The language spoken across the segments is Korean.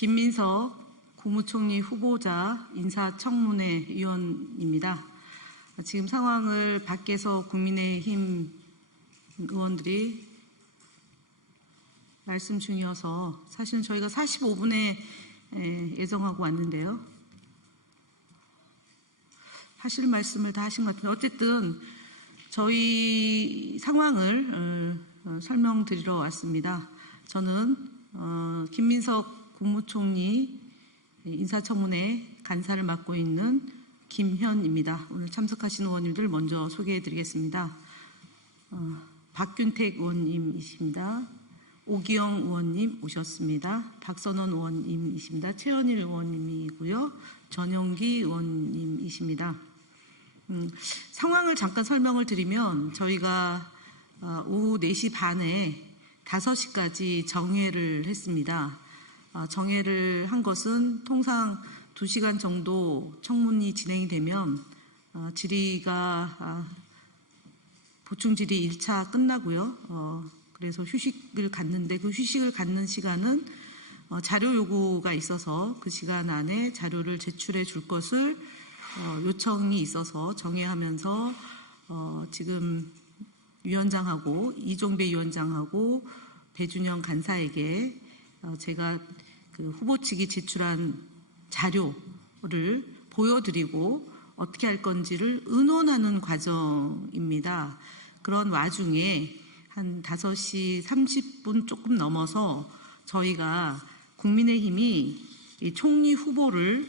김민석 국무총리 후보자 인사청문회 위원입니다. 지금 상황을 밖에서 국민의힘 의원들이 말씀 중이어서 사실은 저희가 45분에 예정하고 왔는데요. 하실 말씀을 다 하신 것 같은데 어쨌든 저희 상황을 설명드리러 왔습니다. 저는 김민석 국무총리 인사청문회 간사를 맡고 있는 김현입니다. 오늘 참석하신 의원님들 먼저 소개해드리겠습니다. 박균택 의원님이십니다. 오기영 의원님 오셨습니다. 박선원 의원님이십니다. 최현일 의원님이고요. 전영기 의원님이십니다. 상황을 잠깐 설명을 드리면 저희가 오후 4시 반에 5시까지 정회를 했습니다. 정회를 한 것은 통상 2시간 정도 청문이 진행이 되면 질의가 보충 질의 1차 끝나고요. 그래서 휴식을 갖는데 그 휴식을 갖는 시간은 자료 요구가 있어서 그 시간 안에 자료를 제출해 줄 것을 요청이 있어서 정회하면서 지금 위원장하고 이종배 위원장하고 배준영 간사에게 제가 그 후보 측이 제출한 자료를 보여드리고 어떻게 할 건지를 의논하는 과정입니다. 그런 와중에 한 5시 30분 조금 넘어서 저희가 국민의힘이 이 총리 후보를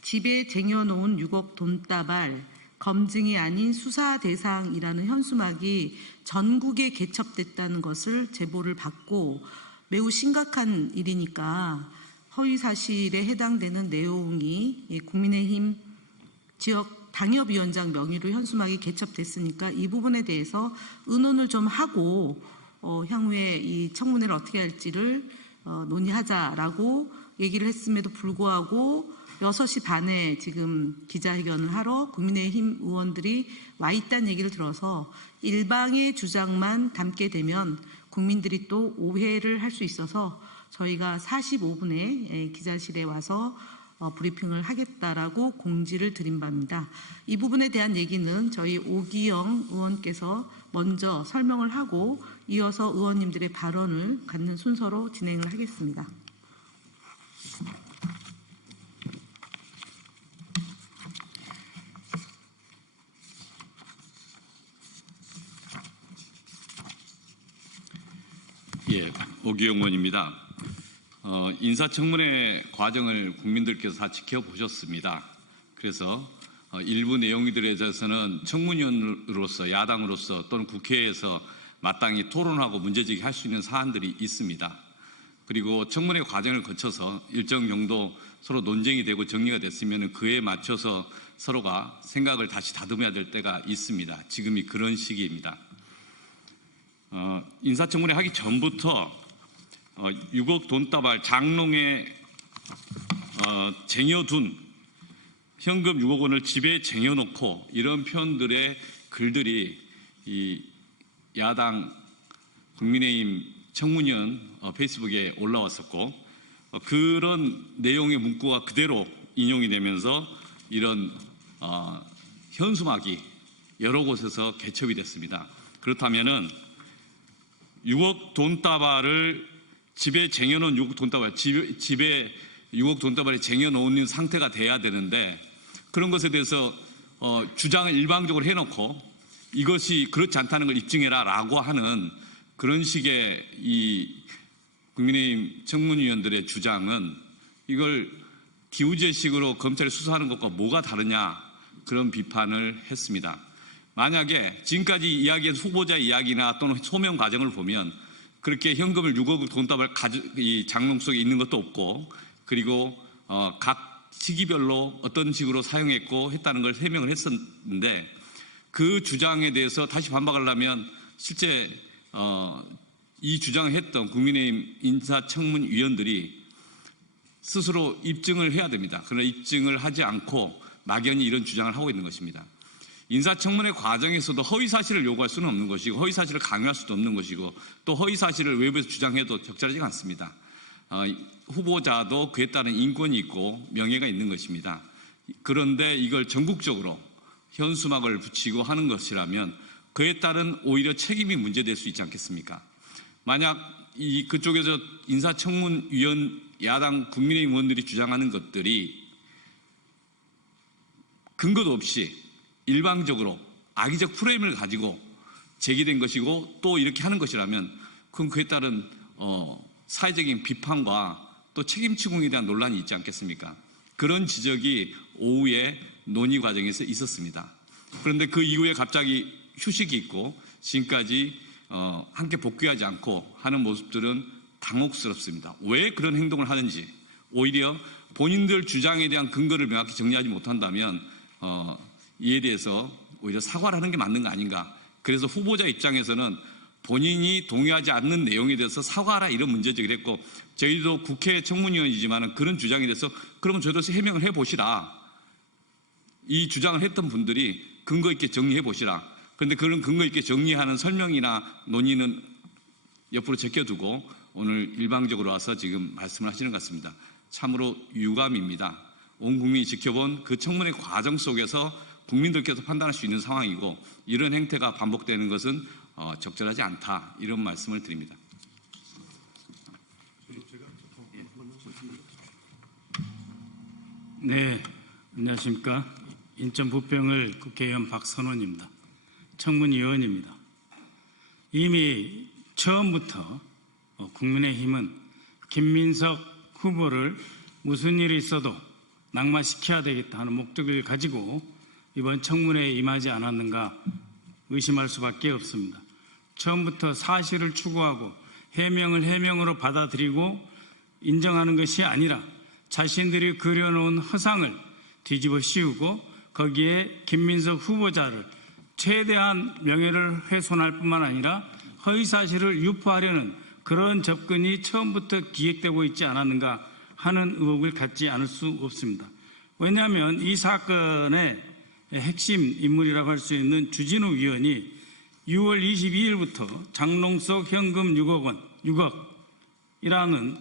집에 쟁여놓은 6억 돈다발 검증이 아닌 수사 대상이라는 현수막이 전국에 개첩됐다는 것을 제보를 받고 매우 심각한 일이니까 허위 사실에 해당되는 내용이 국민의힘 지역 당협위원장 명의로 현수막이 개첩됐으니까 이 부분에 대해서 의논을 좀 하고 향후에 이 청문회를 어떻게 할지를 논의하자라고 얘기를 했음에도 불구하고 6시 반에 지금 기자회견을 하러 국민의힘 의원들이 와 있다는 얘기를 들어서 일방의 주장만 담게 되면 국민들이 또 오해를 할 수 있어서 저희가 45분에 기자실에 와서 브리핑을 하겠다라고 공지를 드린 바입니다. 이 부분에 대한 얘기는 저희 오기영 의원께서 먼저 설명을 하고 이어서 의원님들의 발언을 갖는 순서로 진행을 하겠습니다. 예, 오기영 의원입니다. 인사청문회 과정을 국민들께서 다 지켜보셨습니다. 그래서 일부 내용들에 대해서는 청문위원으로서 야당으로서 또는 국회에서 마땅히 토론하고 문제제기할 수 있는 사안들이 있습니다. 그리고 청문회 과정을 거쳐서 일정 정도 서로 논쟁이 되고 정리가 됐으면 그에 맞춰서 서로가 생각을 다시 다듬어야 될 때가 있습니다. 지금이 그런 시기입니다. 인사청문회 하기 전부터 6억 돈다발 장롱에 쟁여둔 현금 6억 원을 집에 쟁여놓고 이런 표현들의 글들이 이 야당 국민의힘 청문위원 페이스북에 올라왔었고 그런 내용의 문구가 그대로 인용이 되면서 이런 현수막이 여러 곳에서 개첩이 됐습니다. 그렇다면은 6억 돈다발을 집에 쟁여놓은 6억 돈다발, 집에 6억 돈다발에 쟁여놓은 상태가 돼야 되는데 그런 것에 대해서 주장을 일방적으로 해놓고 이것이 그렇지 않다는 걸 입증해라 라고 하는 그런 식의 이 국민의힘 청문위원들의 주장은 이걸 기우제식으로 검찰이 수사하는 것과 뭐가 다르냐 그런 비판을 했습니다. 만약에 지금까지 이야기한 후보자 이야기나 또는 소명 과정을 보면 그렇게 현금을 6억 돈다발 이 장롱 속에 있는 것도 없고 그리고 각 시기별로 어떤 식으로 사용했고 했다는 걸 해명을 했었는데 그 주장에 대해서 다시 반박하려면 실제 이 주장을 했던 국민의힘 인사청문위원들이 스스로 입증을 해야 됩니다. 그러나 입증을 하지 않고 막연히 이런 주장을 하고 있는 것입니다. 인사청문회 과정에서도 허위사실을 요구할 수는 없는 것이고 허위사실을 강요할 수도 없는 것이고 또 허위사실을 외부에서 주장해도 적절하지가 않습니다. 후보자도 그에 따른 인권이 있고 명예가 있는 것입니다. 그런데 이걸 전국적으로 현수막을 붙이고 하는 것이라면 그에 따른 오히려 책임이 문제될 수 있지 않겠습니까? 만약 그쪽에서 인사청문위원 야당 국민의힘 의원들이 주장하는 것들이 근거도 없이 일방적으로 악의적 프레임을 가지고 제기된 것이고 또 이렇게 하는 것이라면 그럼 그에 따른 사회적인 비판과 또 책임 추궁에 대한 논란이 있지 않겠습니까? 그런 지적이 오후에 논의 과정에서 있었습니다. 그런데 그 이후에 갑자기 휴식이 있고 지금까지 함께 복귀하지 않고 하는 모습들은 당혹스럽습니다. 왜 그런 행동을 하는지 오히려 본인들 주장에 대한 근거를 명확히 정리하지 못한다면 이에 대해서 오히려 사과를 하는 게 맞는 거 아닌가. 그래서 후보자 입장에서는 본인이 동의하지 않는 내용에 대해서 사과하라 이런 문제제기를 했고 저희도 국회 청문위원이지만 그런 주장에 대해서 그러면 저희도 해명을 해보시라. 이 주장을 했던 분들이 근거 있게 정리해 보시라. 그런데 그런 근거 있게 정리하는 설명이나 논의는 옆으로 제껴두고 오늘 일방적으로 와서 지금 말씀을 하시는 것 같습니다. 참으로 유감입니다. 온 국민이 지켜본 그 청문회 과정 속에서 국민들께서 판단할 수 있는 상황이고 이런 행태가 반복되는 것은 적절하지 않다. 이런 말씀을 드립니다. 네, 안녕하십니까. 인천 부평을 국회의원 박선원입니다. 청문위원입니다. 이미 처음부터 국민의힘은 김민석 후보를 무슨 일이 있어도 낙마시켜야 되겠다 하는 목적을 가지고 이번 청문회에 임하지 않았는가 의심할 수밖에 없습니다. 처음부터 사실을 추구하고 해명을 해명으로 받아들이고 인정하는 것이 아니라 자신들이 그려놓은 허상을 뒤집어 씌우고 거기에 김민석 후보자를 최대한 명예를 훼손할 뿐만 아니라 허위사실을 유포하려는 그런 접근이 처음부터 기획되고 있지 않았는가 하는 의혹을 갖지 않을 수 없습니다. 왜냐하면 이 사건의 핵심 인물이라고 할 수 있는 주진우 위원이 6월 22일부터 장롱속 현금 6억이라는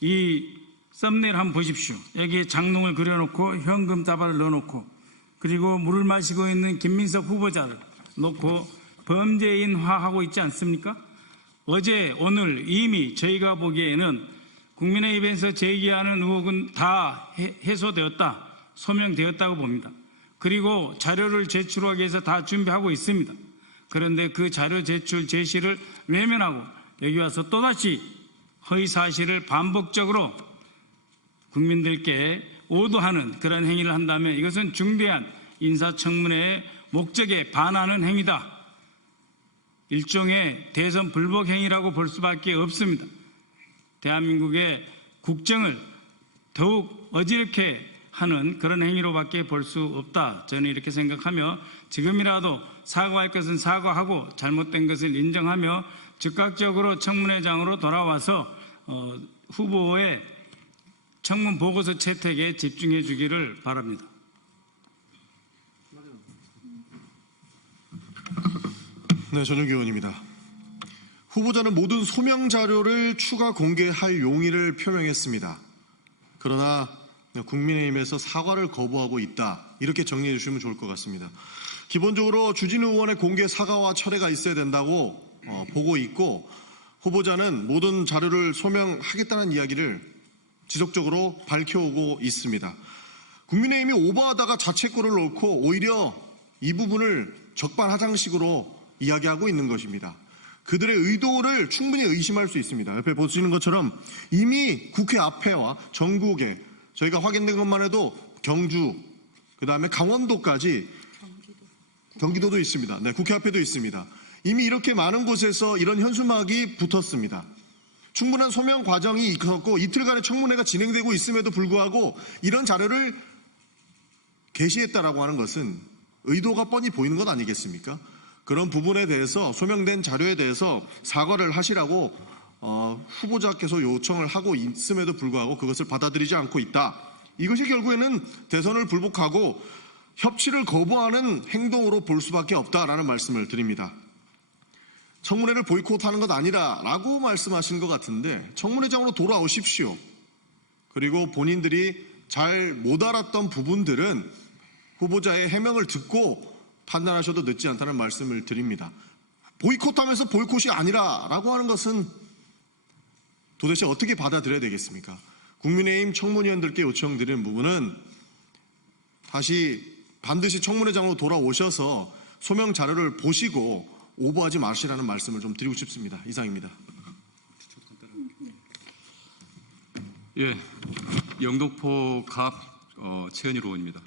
이 썸네일 한번 보십시오. 여기에 장롱을 그려놓고 현금 다발을 넣어놓고 그리고 물을 마시고 있는 김민석 후보자를 놓고 범죄인화하고 있지 않습니까? 어제 오늘 이미 저희가 보기에는 국민의힘에서 제기하는 의혹은 다 해소되었다, 소명되었다고 봅니다. 그리고 자료를 제출하기 위해서 다 준비하고 있습니다. 그런데 그 자료 제출 제시를 외면하고 여기 와서 또다시 허위사실을 반복적으로 국민들께 오도하는 그런 행위를 한다면 이것은 중대한 인사청문회의 목적에 반하는 행위다. 일종의 대선 불복 행위라고 볼 수밖에 없습니다. 대한민국의 국정을 더욱 어지럽게 하는 그런 행위로밖에 볼 수 없다. 저는 이렇게 생각하며 지금이라도 사과할 것은 사과하고 잘못된 것을 인정하며 즉각적으로 청문회장으로 돌아와서 후보의 청문 보고서 채택에 집중해 주기를 바랍니다. 네, 전용기 의원입니다. 후보자는 모든 소명 자료를 추가 공개할 용의를 표명했습니다. 그러나 국민의힘에서 사과를 거부하고 있다. 이렇게 정리해 주시면 좋을 것 같습니다. 기본적으로 주진우 의원의 공개 사과와 철회가 있어야 된다고 보고 있고 후보자는 모든 자료를 소명하겠다는 이야기를 지속적으로 밝혀오고 있습니다. 국민의힘이 오버하다가 자책골을 넣고 오히려 이 부분을 적반하장식으로 이야기하고 있는 것입니다. 그들의 의도를 충분히 의심할 수 있습니다. 옆에 보시는 것처럼 이미 국회 앞에와 전국에 저희가 확인된 것만 해도 경주, 그 다음에 강원도까지 경기도도 있습니다. 네, 국회 앞에도 있습니다. 이미 이렇게 많은 곳에서 이런 현수막이 붙었습니다. 충분한 소명 과정이 있었고 이틀간의 청문회가 진행되고 있음에도 불구하고 이런 자료를 게시했다라고 하는 것은 의도가 뻔히 보이는 것 아니겠습니까? 그런 부분에 대해서 소명된 자료에 대해서 사과를 하시라고 후보자께서 요청을 하고 있음에도 불구하고 그것을 받아들이지 않고 있다. 이것이 결국에는 대선을 불복하고 협치를 거부하는 행동으로 볼 수밖에 없다라는 말씀을 드립니다. 청문회를 보이콧하는 것 아니라라고 말씀하신 것 같은데 청문회장으로 돌아오십시오. 그리고 본인들이 잘 못 알았던 부분들은 후보자의 해명을 듣고 판단하셔도 늦지 않다는 말씀을 드립니다. 보이콧하면서 보이콧이 아니라라고 하는 것은 도대체 어떻게 받아들여야 되겠습니까? 국민의힘 청문위원들께 요청드리는 부분은 반드시 청문회장으로 돌아오셔서 소명 자료를 보시고 오버하지 마시라는 말씀을 좀 드리고 싶습니다. 이상입니다. 예, 영등포 갑 최현일 의원입니다.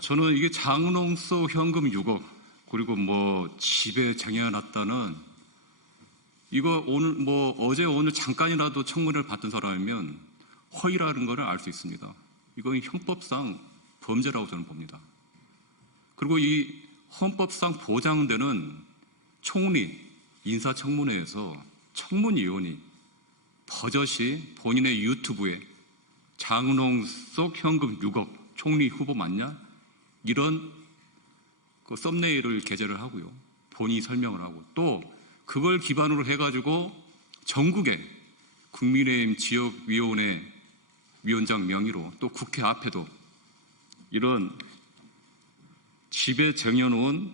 저는 이게 장롱소 현금 6억 그리고 집에 쟁여놨다는 이거 어제 오늘 잠깐이라도 청문회를 받던 사람이면 허위라는 것을 알 수 있습니다. 이건 형법상 범죄라고 저는 봅니다. 그리고 이 헌법상 보장되는 총리 인사청문회에서 청문위원이 버젓이 본인의 유튜브에 장롱 속 현금 6억 총리 후보 맞냐? 이런 그 썸네일을 게재를 하고요. 본인이 설명을 하고 또 그걸 기반으로 해가지고 전국의 국민의힘 지역위원회 위원장 명의로 또 국회 앞에도 이런 집에 쟁여놓은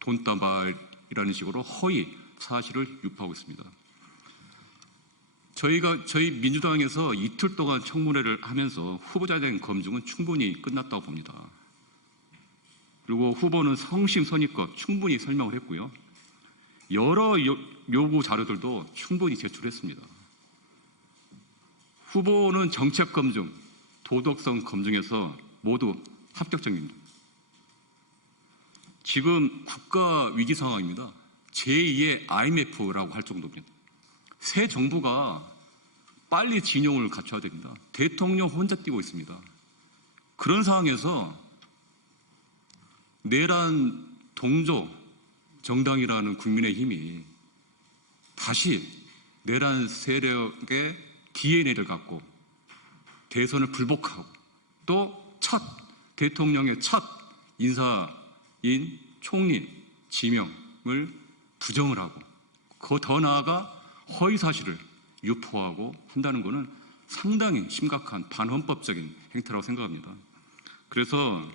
돈다발이라는 식으로 허위 사실을 유포하고 있습니다. 저희 민주당에서 이틀 동안 청문회를 하면서 후보자에 대한 검증은 충분히 끝났다고 봅니다. 그리고 후보는 성심성의껏 충분히 설명을 했고요. 여러 요구 자료들도 충분히 제출했습니다. 후보는 정책 검증, 도덕성 검증에서 모두 합격점입니다. 지금 국가 위기 상황입니다. 제2의 IMF라고 할 정도입니다. 새 정부가 빨리 진영을 갖춰야 됩니다. 대통령 혼자 뛰고 있습니다. 그런 상황에서 내란 동조 정당이라는 국민의힘이 다시 내란 세력의 DNA를 갖고 대선을 불복하고 또 대통령의 첫 인사인 총리 지명을 부정을 하고 더 나아가 허위 사실을 유포하고 한다는 것은 상당히 심각한 반헌법적인 행태라고 생각합니다. 그래서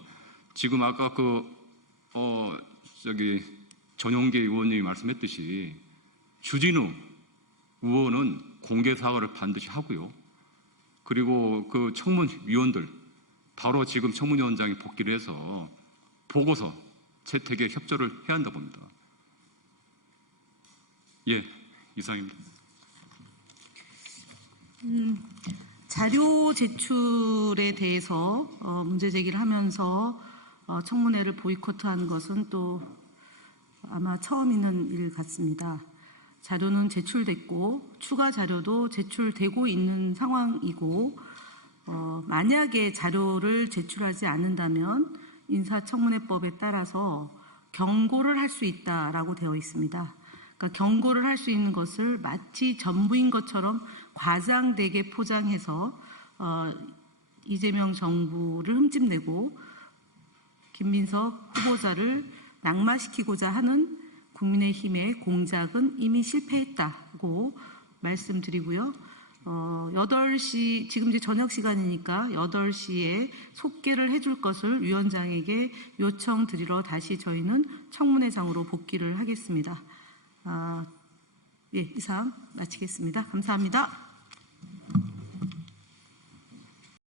지금 아까 전용기 의원님이 말씀했듯이 주진우 의원은 공개 사과를 반드시 하고요. 그리고 그 청문위원들 바로 지금 청문위원장이 복귀를 해서 보고서 채택에 협조를 해야 한다고 봅니다. 예, 이상입니다. 자료 제출에 대해서 문제 제기를 하면서 청문회를 보이콧한 것은 또 아마 처음 있는 일 같습니다. 자료는 제출됐고 추가 자료도 제출되고 있는 상황이고 만약에 자료를 제출하지 않는다면 인사청문회법에 따라서 경고를 할 수 있다라고 되어 있습니다. 그러니까 경고를 할 수 있는 것을 마치 전부인 것처럼 과장되게 포장해서 이재명 정부를 흠집내고 김민석 후보자를 낙마시키고자 하는 국민의힘의 공작은 이미 실패했다고 말씀드리고요. 8시, 지금 이제 저녁 시간이니까 8시에 속개를 해줄 것을 위원장에게 요청드리러 다시 저희는 청문회장으로 복귀를 하겠습니다. 예, 이상 마치겠습니다. 감사합니다.